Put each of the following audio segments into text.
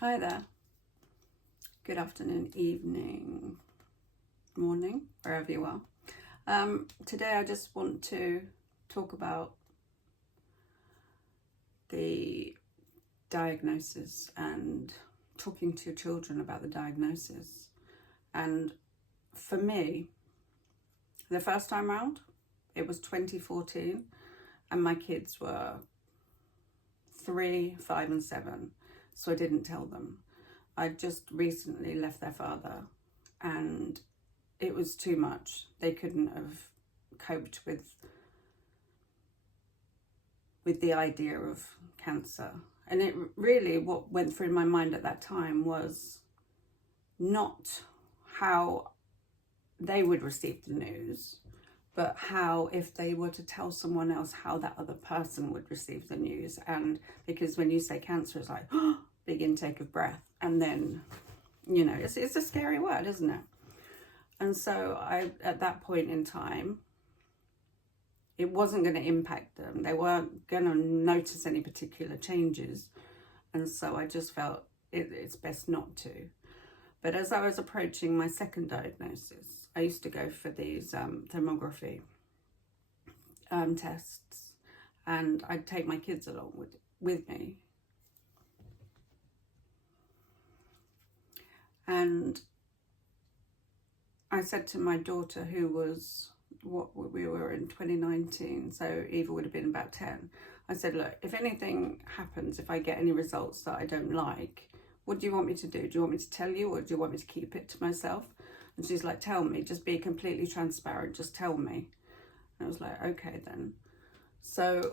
Hi there. Good afternoon, evening, morning, wherever you are. Today I just want to talk about the diagnosis and talking to your children about the diagnosis. And for me, the first time round, it was 2014, and my kids were 3, 5, and 7, so I didn't tell them. I just recently left their father, and it was too much. They couldn't have coped with the idea of cancer. And it really, what went through my mind at that time was not how they would receive the news, but how, if they were to tell someone else, how that other person would receive the news. And because when you say cancer, it's like, big intake of breath. And then, it's a scary word, isn't it? And so at that point in time, it wasn't going to impact them. They weren't going to notice any particular changes. And so I just felt it's best not to. But as I was approaching my second diagnosis, I used to go for these thermography tests, and I'd take my kids along with me. And I said to my daughter, who was, we were in 2019, so Eva would have been about 10. I said, look, if anything happens, if I get any results that I don't like, what do you want me to do? Do you want me to tell you, or do you want me to keep it to myself? And she's like, tell me, just be completely transparent, just tell me. And I was like, okay then. So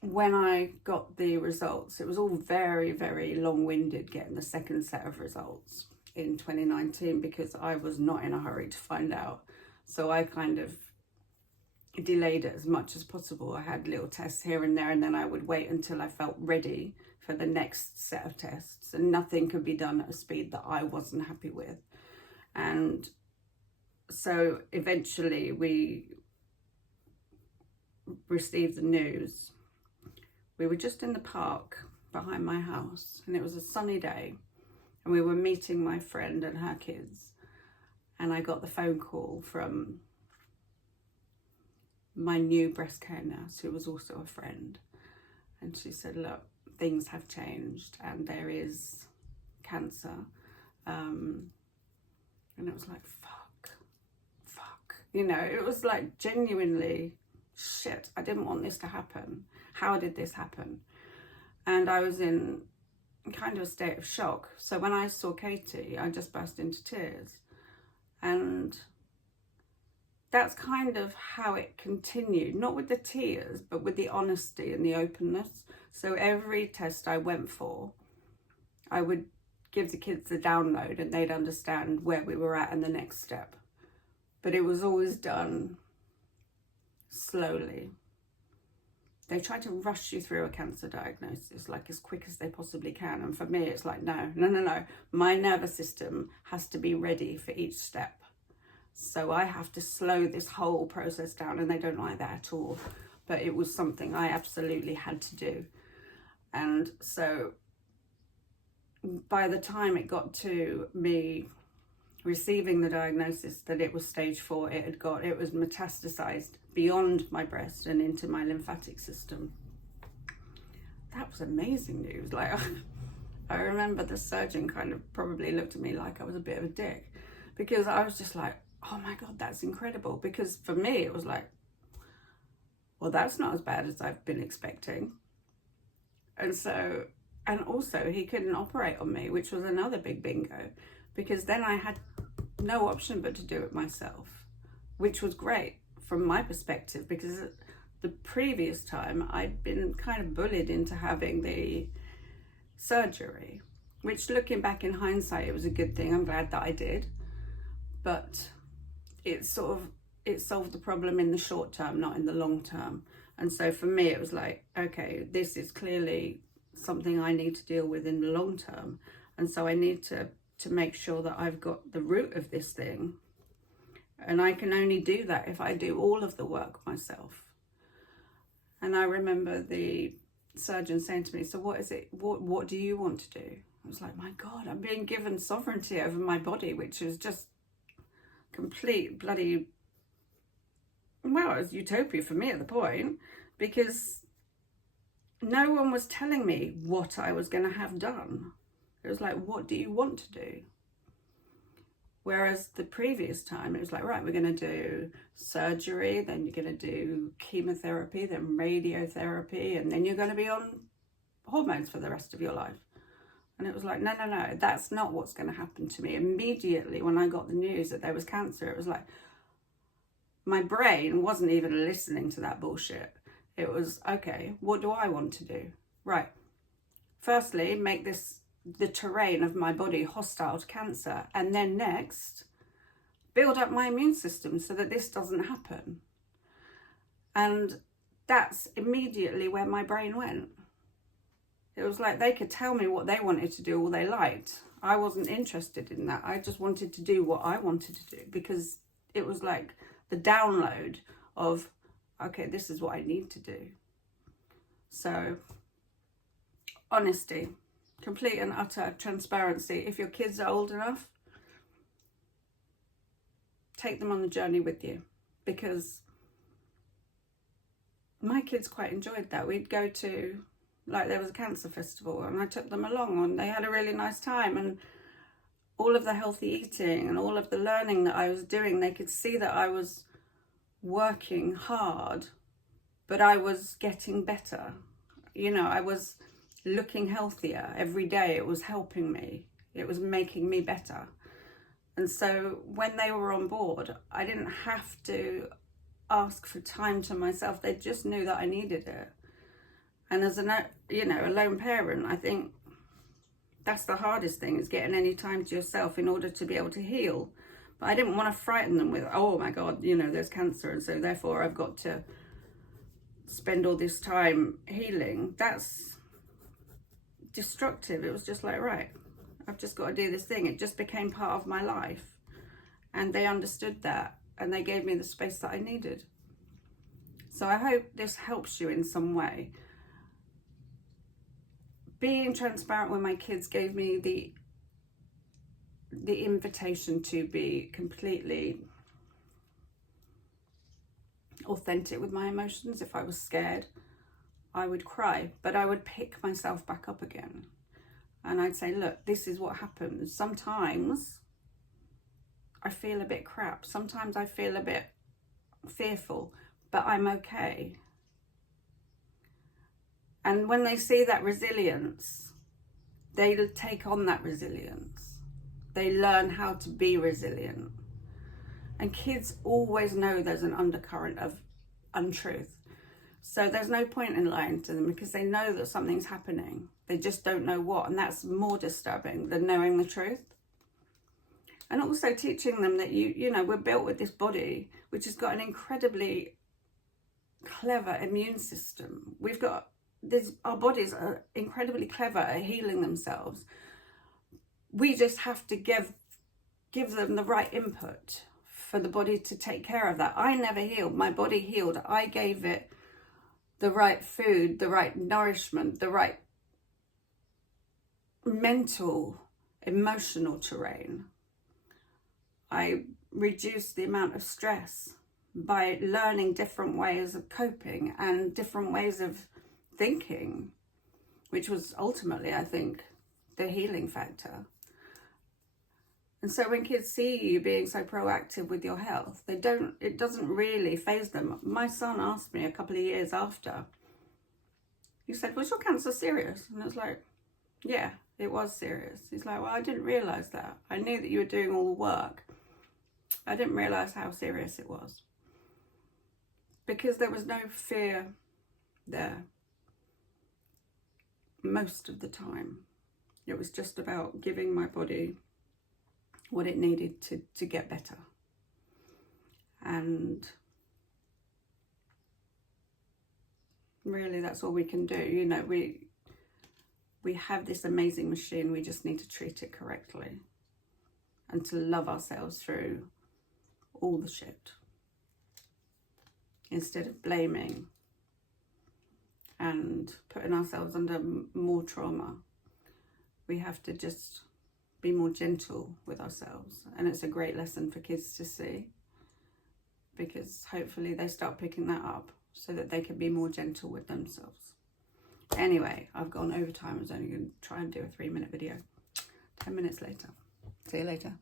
when I got the results, it was all very, very long-winded getting the second set of results in 2019, because I was not in a hurry to find out. So I kind of delayed it as much as possible. I had little tests here and there, and then I would wait until I felt ready for the next set of tests, and nothing could be done at a speed that I wasn't happy with. And so eventually we received the news. We were just in the park behind my house, and it was a sunny day, and we were meeting my friend and her kids, and I got the phone call from my new breast care nurse, who was also a friend, and she said, look, things have changed and there is cancer. And it was like, fuck, it was like genuinely, shit, I didn't want this to happen. How did this happen? And I was in kind of a state of shock. So when I saw Katie, I just burst into tears. And that's kind of how it continued, not with the tears, but with the honesty and the openness. So every test I went for, I would give the kids the download, and they'd understand where we were at and the next step. But it was always done slowly. They try to rush you through a cancer diagnosis like as quick as they possibly can. And for me, it's like, no. My nervous system has to be ready for each step. So I have to slow this whole process down, and they don't like that at all. But it was something I absolutely had to do. And so by the time it got to me receiving the diagnosis that it was stage 4, it was metastasized beyond my breast and into my lymphatic system. That was amazing news. Like, I remember the surgeon kind of probably looked at me like I was a bit of a dick, because I was just like, oh my God, that's incredible. Because for me, it was like, well, that's not as bad as I've been expecting. And also he couldn't operate on me, which was another big bingo, because then I had no option but to do it myself, which was great from my perspective, because the previous time I'd been kind of bullied into having the surgery, which, looking back in hindsight, it was a good thing. I'm glad that I did. But it solved the problem in the short term, not in the long term. And so for me, it was like, okay, this is clearly something I need to deal with in the long term. And so I need to make sure that I've got the root of this thing. And I can only do that if I do all of the work myself. And I remember the surgeon saying to me, so what is it, what do you want to do? I was like, my God, I'm being given sovereignty over my body, which is just complete bloody, well, it was utopia for me at the point, because no one was telling me what I was going to have done. It was like, what do you want to do? Whereas the previous time, it was like, right, we're going to do surgery, then you're going to do chemotherapy, then radiotherapy, and then you're going to be on hormones for the rest of your life. And it was like, no, that's not what's going to happen to me. Immediately when I got the news that there was cancer, it was like, my brain wasn't even listening to that bullshit. It was, okay, what do I want to do? Right. Firstly, make the terrain of my body hostile to cancer. And then next, build up my immune system so that this doesn't happen. And that's immediately where my brain went. It was like they could tell me what they wanted to do all they liked. I wasn't interested in that. I just wanted to do what I wanted to do, because it was like the download of, okay, this is what I need to do. So, honesty, complete and utter transparency. If your kids are old enough, take them on the journey with you, because my kids quite enjoyed that. We'd go to, like, there was a cancer festival and I took them along and they had a really nice time, and all of the healthy eating and all of the learning that I was doing, they could see that I was working hard, but I was getting better. You know, I was looking healthier every day. It was helping me. It was making me better. And so when they were on board, I didn't have to ask for time to myself. They just knew that I needed it. And as a, you know, a lone parent, I think that's the hardest thing, is getting any time to yourself in order to be able to heal. But I didn't want to frighten them with, oh my God, you know, there's cancer, and so therefore I've got to spend all this time healing. That's destructive. It was just like, right, I've just got to do this thing. It just became part of my life. And they understood that, and they gave me the space that I needed. So I hope this helps you in some way. Being transparent with my kids gave me the invitation to be completely authentic with my emotions. If I was scared, I would cry, but I would pick myself back up again. And I'd say, look, this is what happens. Sometimes I feel a bit crap. Sometimes I feel a bit fearful, but I'm okay. And when they see that resilience, they take on that resilience. They learn how to be resilient. And kids always know there's an undercurrent of untruth. So there's no point in lying to them, because they know that something's happening. They just don't know what. And that's more disturbing than knowing the truth. And also teaching them that, you know, we're built with this body, which has got an incredibly clever immune system. We've got this, our bodies are incredibly clever at healing themselves. We just have to give them the right input for the body to take care of that. I never healed. My body healed. I gave it the right food, the right nourishment, the right mental, emotional terrain. I reduced the amount of stress by learning different ways of coping and different ways of thinking, which was ultimately, I think, the healing factor. And so when kids see you being so proactive with your health, it doesn't really faze them. My son asked me a couple of years after, he said, was your cancer serious? And I was like, yeah, it was serious. He's like, well, I didn't realise that. I knew that you were doing all the work. I didn't realise how serious it was. Because there was no fear there most of the time. It was just about giving my body what it needed to get better. And really, that's all we can do. You know, we have this amazing machine. We just need to treat it correctly and to love ourselves through all the shit instead of blaming and putting ourselves under more trauma. We have to just be more gentle with ourselves, and it's a great lesson for kids to see, because hopefully they start picking that up so that they can be more gentle with themselves. Anyway, I've gone over time. I was only going to try and do a 3-minute video. 10 minutes later. See you later.